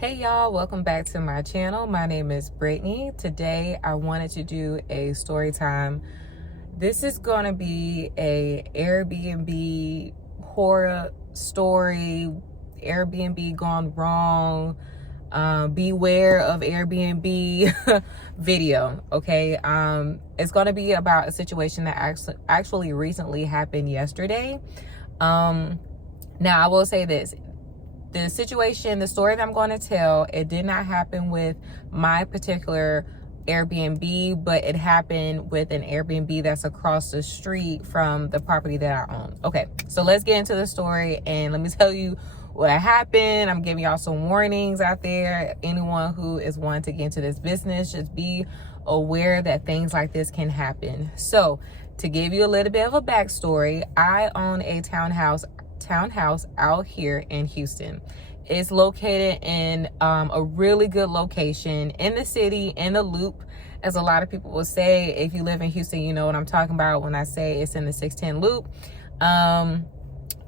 Hey y'all, welcome back to my channel. My name is Brittany. Today I wanted to do a story time. This is going to be a Airbnb horror story, Airbnb gone wrong, beware of Airbnb video. Okay, it's going to be about a situation that actually recently happened yesterday. Now I will say this. The situation, the story that I'm going to tell, it did not happen with my particular Airbnb, but it happened with an Airbnb that's across the street from the property that I own. Okay, so let's get into the story and let me tell you what happened. I'm giving y'all some warnings out there. Anyone who is wanting to get into this business, just be aware that things like this can happen. So to give you a little bit of a backstory, I own a townhouse out here in Houston. It's located in a really good location in the city, in the loop, as a lot of people will say. If you live in Houston, you know what I'm talking about when I say it's in the 610 loop.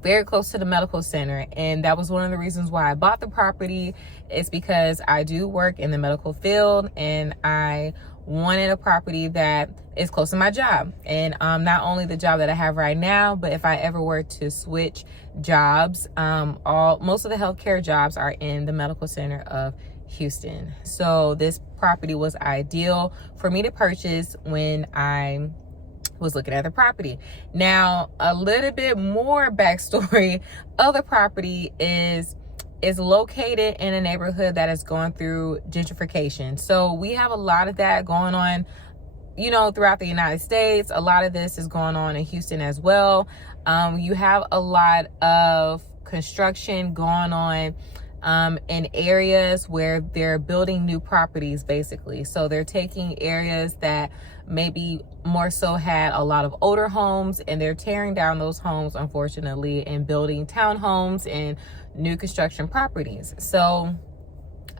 Very close to the medical center, and that was one of the reasons why I bought the property. It's because I do work in the medical field and I wanted a property that is close to my job, and not only the job that I have right now, but if I ever were to switch jobs, most of the healthcare jobs are in the medical center of Houston. So this property was ideal for me to purchase when I was looking at the property. Now, a little bit more backstory of the property is located in a neighborhood that is going through gentrification. So we have a lot of that going on, throughout the United States. A lot of this is going on in Houston as well. You have a lot of construction going on in areas where they're building new properties, basically. So they're taking areas that maybe more so had a lot of older homes, and they're tearing down those homes, unfortunately, and building townhomes and new construction properties. So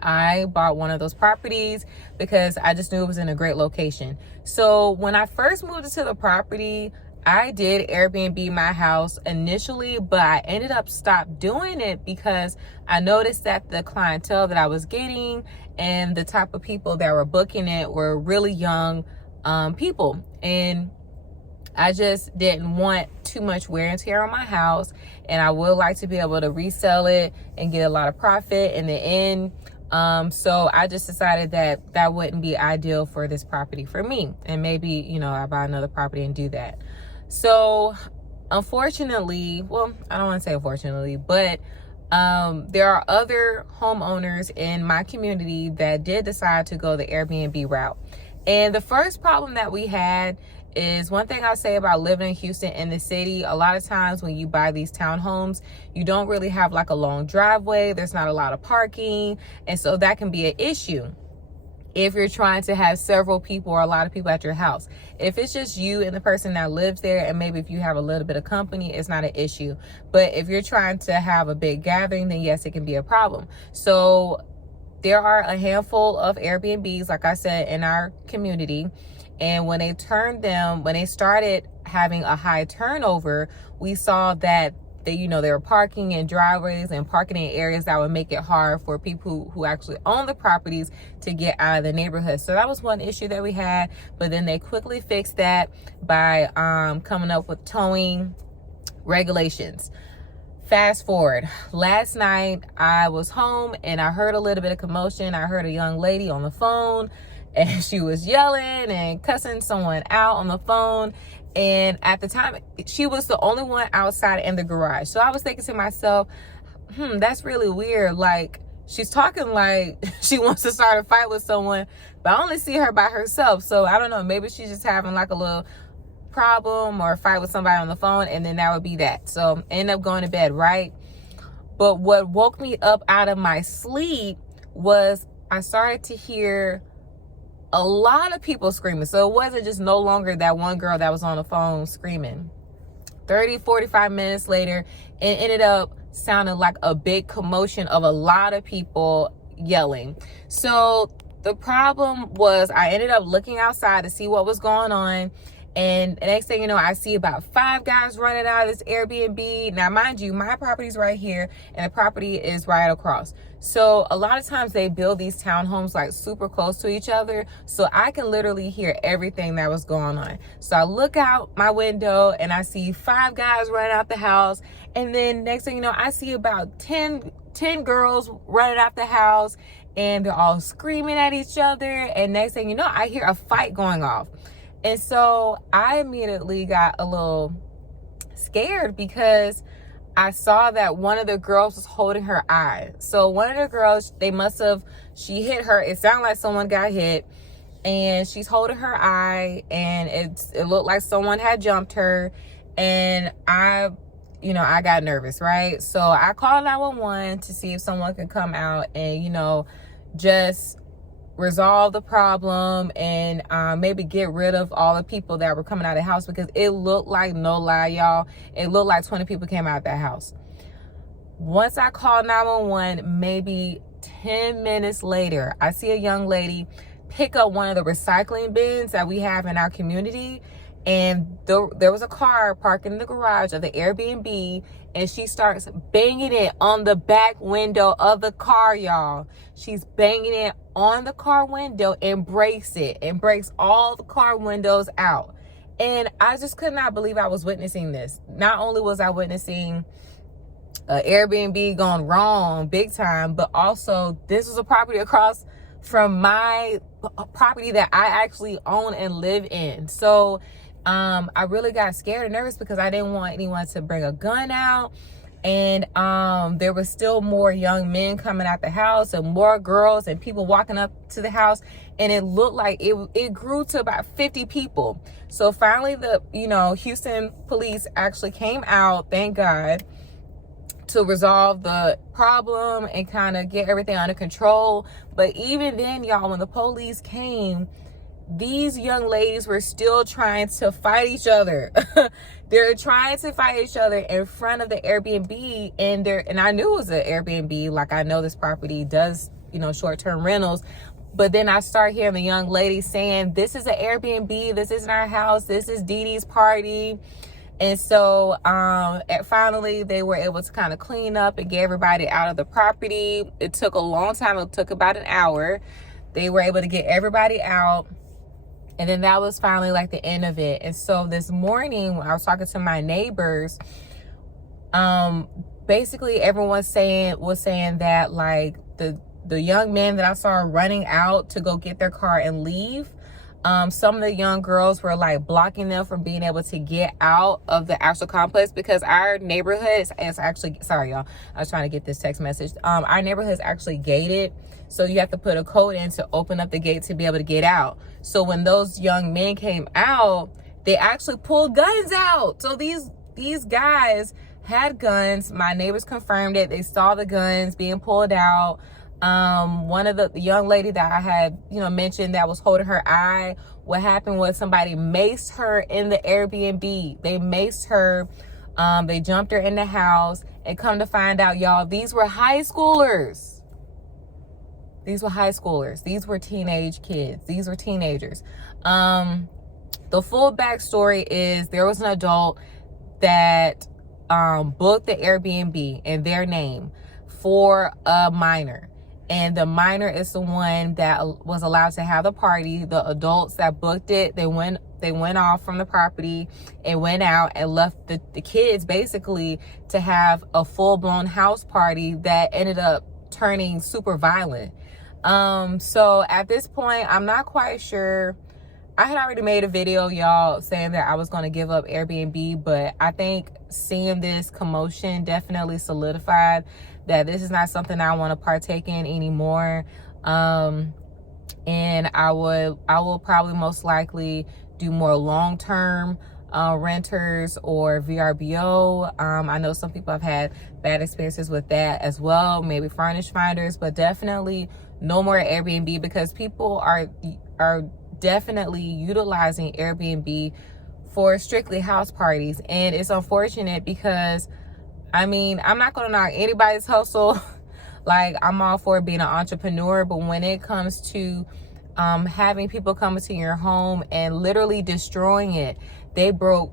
I bought one of those properties because I just knew it was in a great location. So when I first moved into the property, I did Airbnb my house initially, but I ended up stopped doing it because I noticed that the clientele that I was getting and the type of people that were booking it were really young people. And I just didn't want too much wear and tear on my house. And I would like to be able to resell it and get a lot of profit in the end. So I just decided that that wouldn't be ideal for this property for me. And maybe, I buy another property and do that. So unfortunately, well, I don't want to say unfortunately, but there are other homeowners in my community that did decide to go the Airbnb route. And the first problem that we had is, one thing I'll say about living in Houston in the city, a lot of times when you buy these townhomes, you don't really have like a long driveway. There's not a lot of parking. And so that can be an issue if you're trying to have several people or a lot of people at your house. If it's just you and the person that lives there, and maybe if you have a little bit of company, it's not an issue. But if you're trying to have a big gathering, then yes, it can be a problem. So there are a handful of Airbnbs, like I said, in our community. And when they started having a high turnover, we saw that they were parking in driveways and parking in areas that would make it hard for people who actually own the properties to get out of the neighborhood. So that was one issue that we had, but then they quickly fixed that by coming up with towing regulations. Fast forward, last night I was home and I heard a little bit of commotion. I heard a young lady on the phone, and she was yelling and cussing someone out on the phone. And at the time, she was the only one outside in the garage. So I was thinking to myself, that's really weird. Like, she's talking like she wants to start a fight with someone, but I only see her by herself. So I don't know, maybe she's just having like a little problem or a fight with somebody on the phone, and then that would be that. So I ended up going to bed, right? But what woke me up out of my sleep was I started to hear a lot of people screaming. So it wasn't just no longer that one girl that was on the phone screaming. 30, 45 minutes later, it ended up sounding like a big commotion of a lot of people yelling. So the problem was, I ended up looking outside to see what was going on, And the next thing you know, I see about 5 guys running out of this Airbnb. Now, mind you, my property's right here and the property is right across. So a lot of times they build these townhomes like super close to each other. So I can literally hear everything that was going on. So I look out my window and I see 5 guys running out the house. And then next thing you know, I see about 10 girls running out the house, and they're all screaming at each other. And next thing you know, I hear a fight going off. And so I immediately got a little scared because I saw that one of the girls was holding her eye. So one of the girls, she hit her. It sounded like someone got hit, and she's holding her eye, and it looked like someone had jumped her. And I got nervous, right? So I called 911 to see if someone could come out and, just resolve the problem and maybe get rid of all the people that were coming out of the house, because it looked like, no lie, y'all, it looked like 20 people came out of that house. Once I called 911, maybe 10 minutes later, I see a young lady pick up one of the recycling bins that we have in our community, and there was a car parked in the garage of the Airbnb, and she starts banging it on the back window of the car, y'all. She's banging it on the car window and breaks it, and breaks all the car windows out. And I just could not believe I was witnessing this. Not only was I witnessing Airbnb gone wrong big time, but also this was a property across from my property that I actually own and live in. So I really got scared and nervous because I didn't want anyone to bring a gun out. And there was still more young men coming out the house, and more girls and people walking up to the house. And it looked like it grew to about 50 people. So finally the Houston police actually came out, thank God, to resolve the problem and kind of get everything under control. But even then, y'all, when the police came, these young ladies were still trying to fight each other. They're trying to fight each other in front of the Airbnb, and I knew it was an Airbnb. Like, I know this property does, short-term rentals. But then I start hearing the young lady saying, "This is an Airbnb. This isn't our house. This is Dee Dee's party." And so finally they were able to kind of clean up and get everybody out of the property. It took a long time. It took about an hour. They were able to get everybody out. And then that was finally like the end of it. And so this morning when I was talking to my neighbors, basically everyone was saying that like the young men that I saw running out to go get their car and leave, some of the young girls were like blocking them from being able to get out of the actual complex, because our neighborhood is actually, sorry y'all, I was trying to get this text message. Our neighborhood is actually gated. So you have to put a code in to open up the gate to be able to get out. So when those young men came out, they actually pulled guns out. So these guys had guns. My neighbors confirmed it. They saw the guns being pulled out. One of the young lady that I had, mentioned that was holding her eye, what happened was somebody maced her in the Airbnb. They maced her. They jumped her in the house, and come to find out, y'all, these were high schoolers. These were high schoolers. These were teenage kids. These were teenagers. The full backstory is there was an adult that booked the Airbnb in their name for a minor. And the minor is the one that was allowed to have the party. The adults that booked it, they went off from the property and went out and left the kids basically to have a full-blown house party that ended up turning super violent. So at this point, I'm not quite sure. I had already made a video, y'all, saying that I was going to give up Airbnb, but I think seeing this commotion definitely solidified that this is not something I want to partake in anymore. And I will probably most likely do more long-term renters or VRBO. I know some people have had bad experiences with that as well, maybe furnish finders, but definitely no more Airbnb, because people are definitely utilizing Airbnb for strictly house parties. And it's unfortunate because, I mean, I'm not going to knock anybody's hustle. Like, I'm all for being an entrepreneur, but when it comes to having people come into your home and literally destroying it. They broke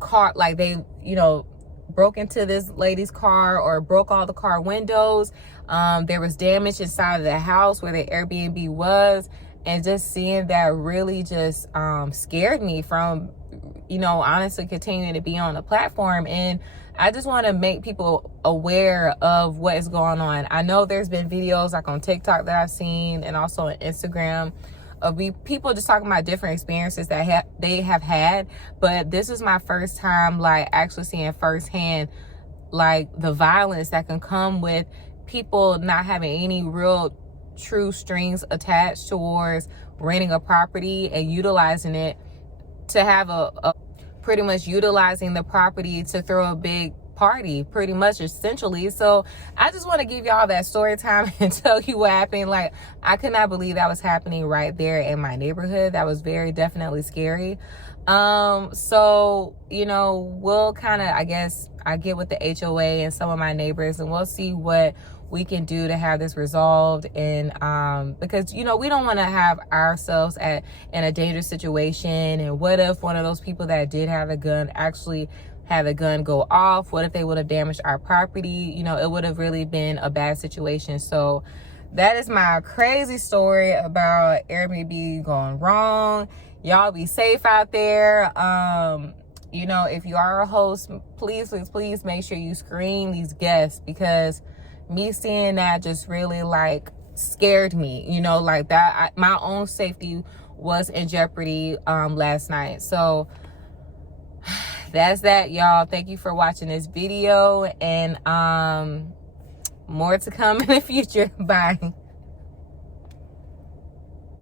car, like they, you know, broke into this lady's car or broke all the car windows. There was damage inside of the house where the Airbnb was. And just seeing that really just scared me from, you know, honestly continuing to be on the platform. And I just want to make people aware of what is going on. I know there's been videos like on TikTok that I've seen and also on Instagram of people just talking about different experiences that they have had. But this is my first time like actually seeing firsthand like the violence that can come with people not having any real true strings attached towards renting a property and utilizing it to have a pretty much utilizing the property to throw a big party, pretty much, essentially. So I just want to give y'all that story time and tell you what happened. Like, I could not believe that was happening right there in my neighborhood. That was very definitely scary. So, you know, we'll kind of, I guess I get with the HOA and some of my neighbors and we'll see what we can do to have this resolved. And because, you know, we don't want to have ourselves in a dangerous situation. And what if one of those people that did have a gun actually had the gun go off? What if they would have damaged our property? You know, it would have really been a bad situation. So that is my crazy story about Airbnb going wrong. Y'all be safe out there. You know, if you are a host, please make sure you screen these guests, because me seeing that just really like scared me, you know, like that. My own safety was in jeopardy last night. So that's that, y'all. Thank you for watching this video, and more to come in the future. Bye.